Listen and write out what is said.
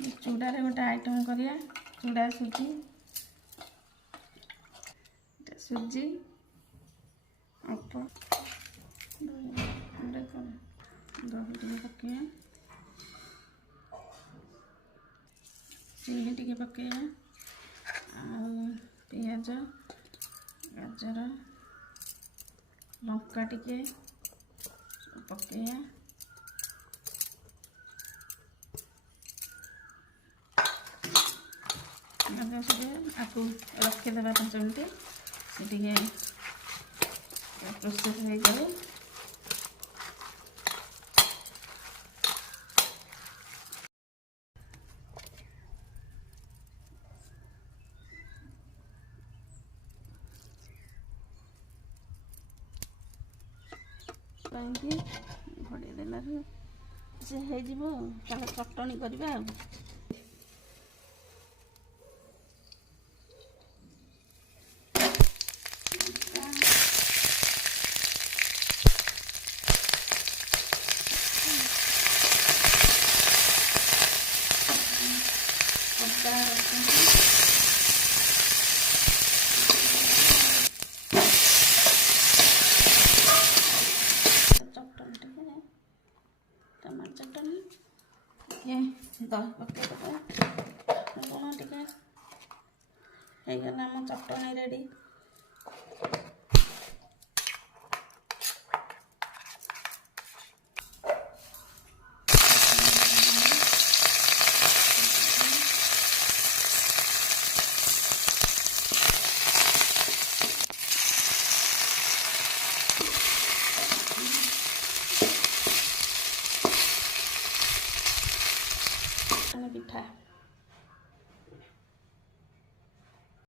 चूड़ारे गोटे आइटम करिया चूड़ा सुजी सुजी अल्प दही टे पकड़ा चीनी टे पकड़ा पियाज गाजर लंका टे पकड़ा आपको रखीदे 5 मिनट से प्रोसेस हो जाए घोड़े देला से हो चटणी करवा टमाटर चटनी ये दही पकड़ लुण टे आम चटनी रेडी पिठा